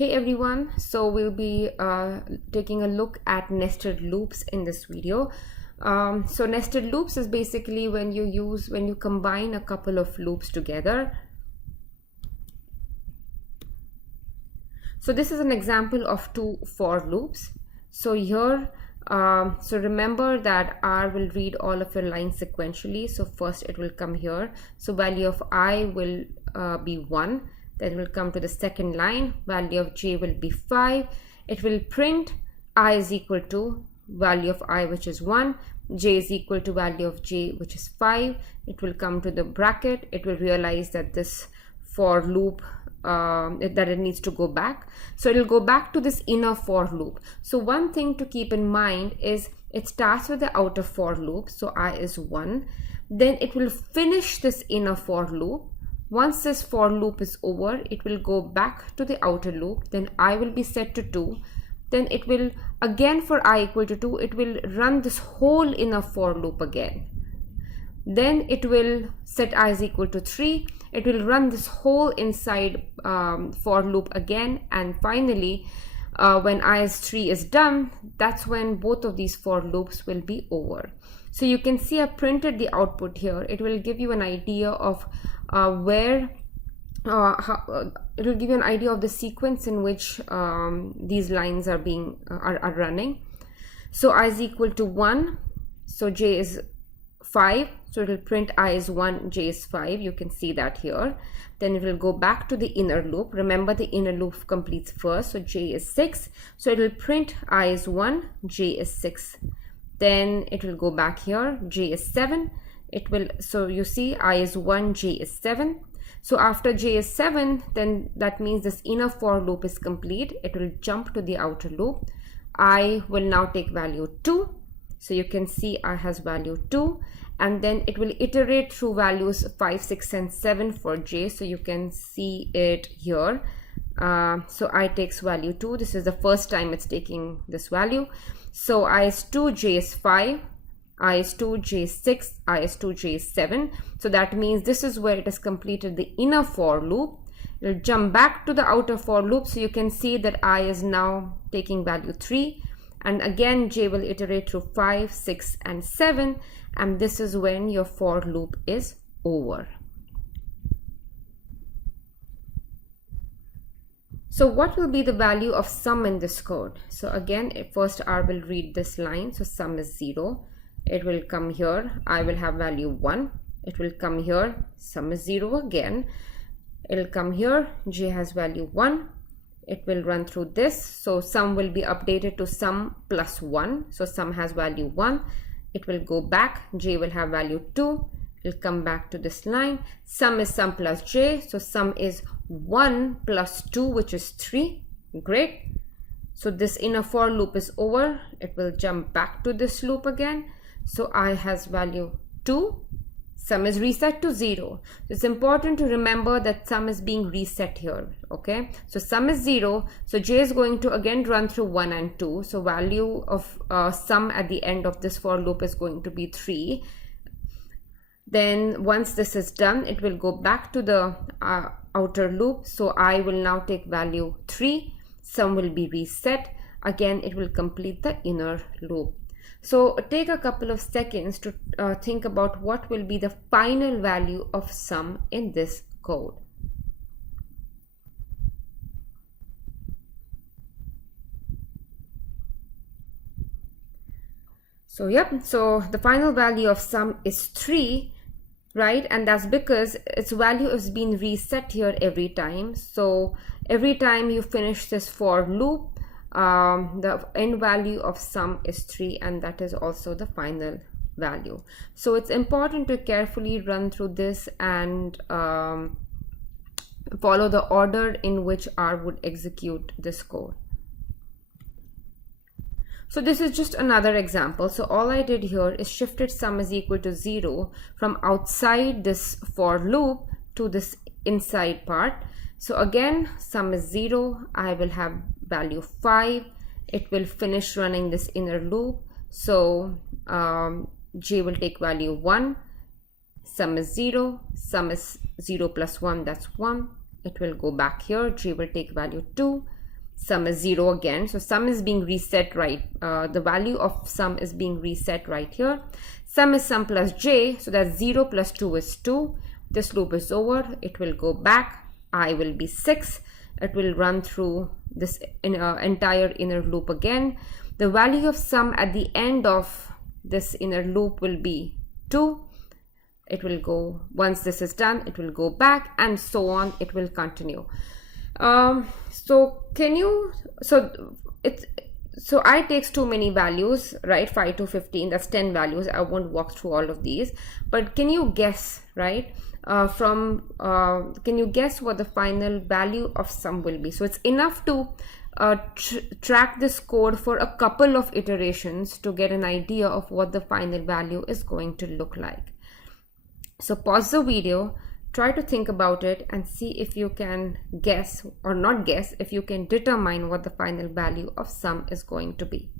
Hey everyone, so we'll be taking a look at nested loops in this video. So nested loops is basically when you combine a couple of loops together. So this is an example of two for loops. So here, so remember that R will read all of your lines sequentially. So first it will come here. So value of I will be 1. Then we'll come to the second line. Value of j will be 5. It will print I is equal to value of I, which is 1. J is equal to value of j, which is 5. It will come to the bracket. It will realize that this for loop that it needs to go back. So it will go back to this inner for loop. So one thing to keep in mind is it starts with the outer for loop. So I is 1. Then it will finish this inner for loop. Once this for loop is over, it will go back to the outer loop. Then I will be set to 2. Then it will again, for I equal to 2, it will run this whole inner for loop again. Then it will set I is equal to 3. It will run this whole inside for loop again. And finally, when I is 3 is done, that's when both of these for loops will be over. So you can see I printed the output here. It will give you an idea of it will give you an idea of the sequence in which these lines are running. So I is equal to 1. So j is 5. So it will print I is 1, j is 5. You can see that here. Then it will go back to the inner loop. Remember, the inner loop completes first. So j is 6. So it will print I is 1, j is 6. Then it will go back here. J is 7. It will, so you see I is 1, j is 7. So after j is 7, then that means this inner for loop is complete. It will jump to the outer loop. I will now take value 2. So you can see I has value 2. And then it will iterate through values 5, 6, and 7 for j. So you can see it here. So I takes value 2. This is the first time it's taking this value. So I is 2, j is 5. I is 2, j is 6. I is 2, j is 7. So that means this is where it has completed the inner for loop. It will jump back to the outer for loop. So you can see that I is now taking value 3. And again, j will iterate through 5, 6, and 7. And this is when your for loop is over. So what will be the value of sum in this code? So again, first R will read this line. So sum is 0. It will come here. I will have value 1. It will come here. Sum is 0 again. It will come here. J has value 1. It will run through this. So sum will be updated to sum plus 1. So sum has value 1. It will go back. J will have value 2. It will come back to this line. Sum is sum plus j. So sum is 1 plus 2, which is 3. Great. So this inner for loop is over. It will jump back to this loop again. So I has value 2. Sum is reset to 0. It's important to remember that sum is being reset here. Okay. So sum is 0. So j is going to again run through 1 and 2. So value of sum at the end of this for loop is going to be 3. Then once this is done, it will go back to the outer loop. So I will now take value 3. Sum will be reset. Again, it will complete the inner loop. So take a couple of seconds to think about what will be the final value of sum in this code. So yep, so the final value of sum is 3. Right, and that's because its value is being reset here every time. So every time you finish this for loop, the end value of sum is 3, and that is also the final value. So it's important to carefully run through this and follow the order in which R would execute this code. So this is just another example. So all I did here is shifted sum is equal to 0 from outside this for loop to this inside part. So again, sum is 0. I will have value 5. It will finish running this inner loop. So j will take value 1. Sum is 0. Sum is 0 plus 1, that's 1. It will go back here. J will take value 2. sum is 0 again. So sum is being reset right. The value of sum is being reset right here. Sum is sum plus j, so that's 0 plus 2 is 2. This loop is over. It will go back. I will be 6. It will run through this entire inner loop again. The value of sum at the end of this inner loop will be 2. It will go, once this is done, it will go back, and so on. It will continue. So I takes too many values, right? 5 to 15, that's 10 values. I won't walk through all of these, but can you guess, right? Can you guess what the final value of sum will be? So it's enough to track this code for a couple of iterations to get an idea of what the final value is going to look like. So pause the video, try to think about it, and see if you can guess, or not guess, if you can determine what the final value of sum is going to be.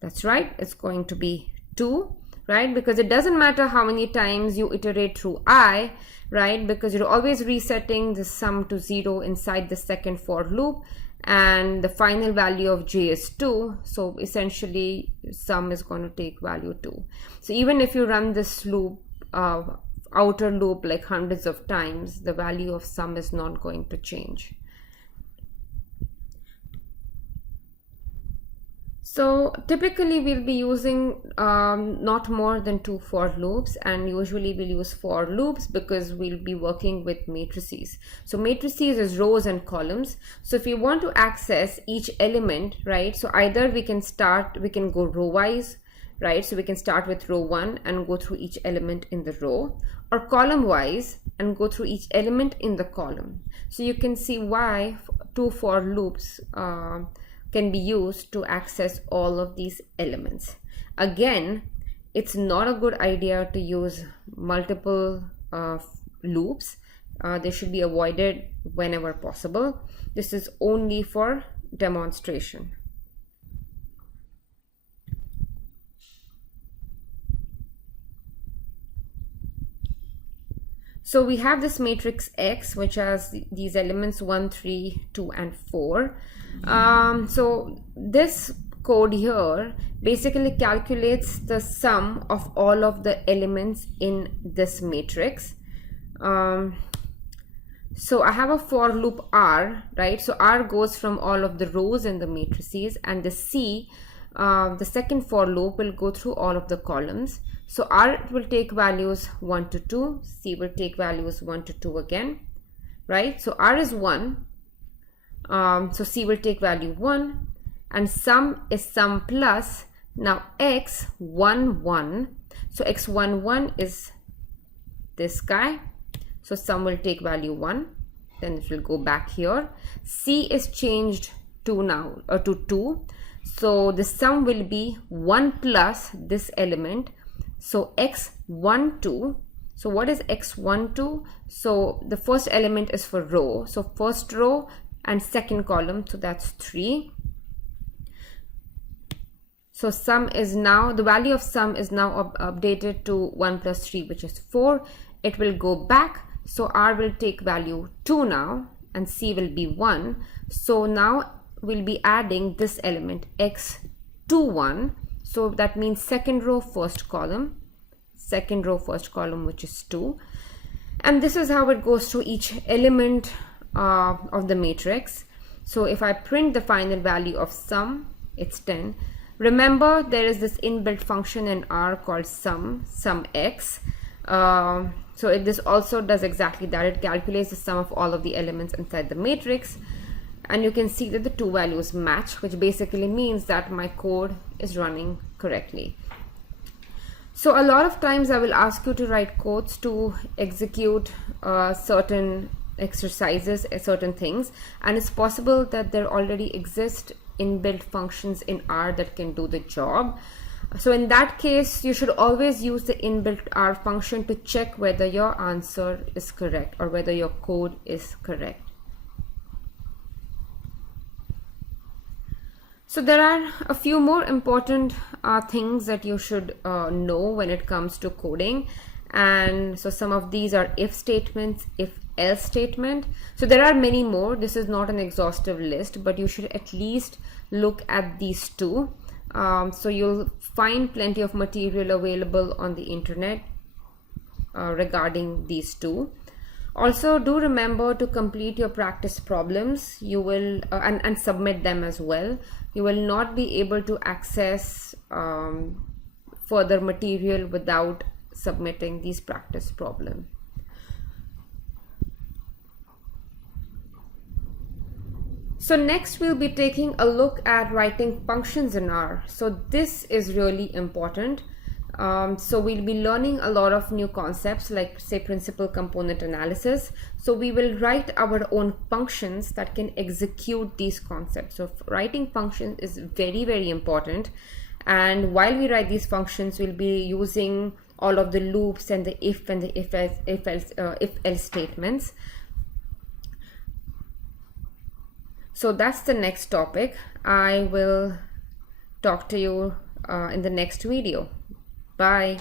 That's right, it's going to be 2, right? Because it doesn't matter how many times you iterate through I, right? Because you're always resetting the sum to 0 inside the second for loop, and the final value of j is 2. So essentially sum is going to take value 2. So even if you run this loop, outer loop, like hundreds of times, the value of sum is not going to change. So typically we'll be using not more than 2 for loops, and usually we'll use for loops because we'll be working with matrices. So matrices is rows and columns. So if you want to access each element, right, so either we can go row wise, right? So we can start with row 1 and go through each element in the row, or column wise and go through each element in the column. So you can see why 2 for loops can be used to access all of these elements. Again, it's not a good idea to use multiple loops. They should be avoided whenever possible. This is only for demonstration. So we have this matrix X, which has these elements 1, 3, 2, and 4. So this code here basically calculates the sum of all of the elements in this matrix. So I have a for loop R, right? So R goes from all of the rows in the matrices, and the C, the second for loop, will go through all of the columns. So R will take values 1 to 2, C will take values 1 to 2 again, right? So R is 1, so C will take value 1, and sum is sum plus, now X 1 1, so X 1 1 is this guy, so sum will take value 1, then it will go back here. C is changed to now, to 2, so the sum will be 1 plus this element. So X 1 2, so what is X 1 2? So the first element is for row, so first row and second column, so that's 3. So sum is now, the value of sum is now updated to 1 plus 3, which is 4. It will go back, so R will take value 2 now, and C will be 1. So now we'll be adding this element X 2 1. So that means second row, first column, which is 2. And this is how it goes through each element of the matrix. So if I print the final value of sum, it's 10. Remember, there is this inbuilt function in R called sum x. So this also does exactly that. It calculates the sum of all of the elements inside the matrix. And you can see that the two values match, which basically means that my code is running correctly. So a lot of times I will ask you to write codes to execute certain exercises, certain things, and it's possible that there already exist inbuilt functions in R that can do the job. So in that case, you should always use the inbuilt R function to check whether your answer is correct or whether your code is correct. So there are a few more important things that you should know when it comes to coding. And so some of these are if statements, if else statement. So there are many more. This is not an exhaustive list, but you should at least look at these two. So you'll find plenty of material available on the internet regarding these two. Also, do remember to complete your practice problems. You will and submit them as well. You will not be able to access further material without submitting these practice problems. So next we'll be taking a look at writing functions in R. So this is really important. So we'll be learning a lot of new concepts like say principal component analysis. So we will write our own functions that can execute these concepts. So writing functions is very, very important. And while we write these functions, we'll be using all of the loops and the if and the if else statements. So that's the next topic. I will talk to you in the next video. Bye.